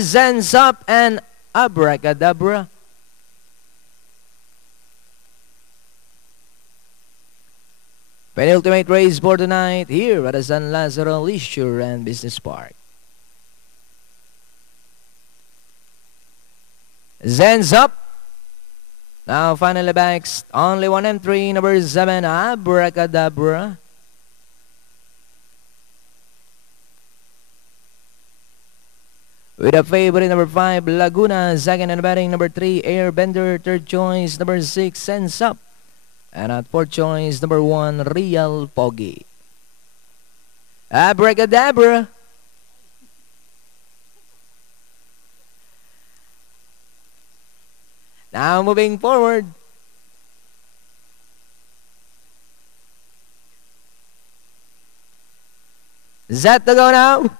Zen's Up and Abracadabra. Penultimate race for tonight here at the San Lazaro Leisure and Business Park. Zen's Up. Now finally backs only 1 and 3, number 7, Abracadabra. With a favorite, number 5, Laguna. Second and batting, number 3, Airbender. Third choice, number 6, Zen's Up. And at fourth choice, number 1, Real Pogi. Abracadabra. Now moving forward. Set to go now.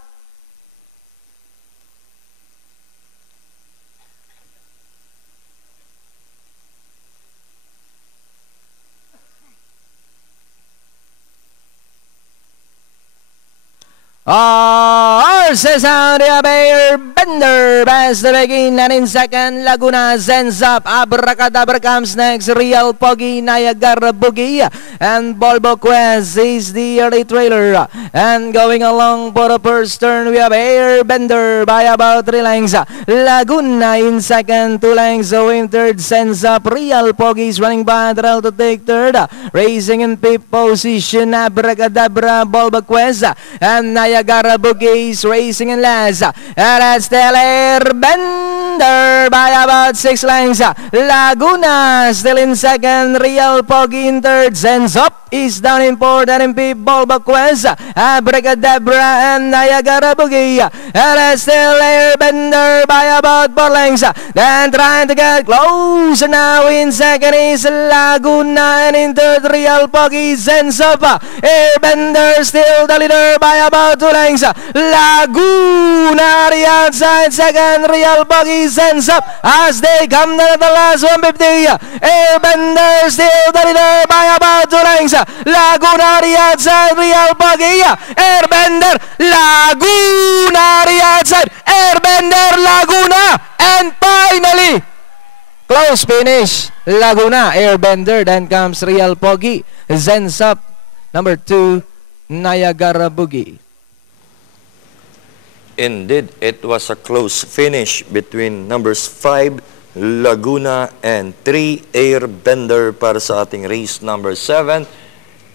Horses out, the Airbender pass the begin, and in second, Laguna. Zen's Up. Abracadabra comes next, Real Pogi, Niagara Boogie, and Bulbo Quest is the early trailer. And going along for the first turn, we have Airbender by about 3 lengths. Laguna in second, 2 lengths away in third. Zen's Up. Real Pogi is running by the rail to take third. Racing in fifth position, Abracadabra, Bulbo Quest, and Niagara Boogie is racing in last. And that's the Airbender by about 6 lengths. Laguna still in second. Real Pogi in third. Zen's Up is down in fourth. And in fifth, Bulbo Quest, Abracadabra, and Niagara Boogie. And that's still Airbender by about 4 lengths. Then trying to get closer now in second is Laguna. And in third, Real Pogi. Zen's Up. Airbender still the leader by about 2 lengths. Laguna the outside second. Real Pogi. Zen's Up as they come to the last 150. Airbender still the leader by about 2 lengths. Laguna the outside. Real Pogi. Airbender, Laguna the outside. Airbender, Laguna, and finally close finish. Laguna, Airbender. Then comes Real Pogi. Zen's Up. Number 2, Niagara Boogie. Indeed, it was a close finish between numbers 5, Laguna, and 3, Airbender para sa ating race number 7.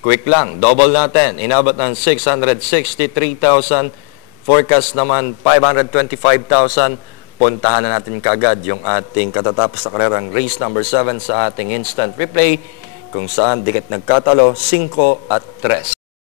Quick lang, double natin. Inabot ng 663,000. Forecast naman 525,000. Puntahan na natin kagad yung ating katatapos na karerang race number 7 sa ating instant replay, kung saan dikit nagkatalo 5 at 3.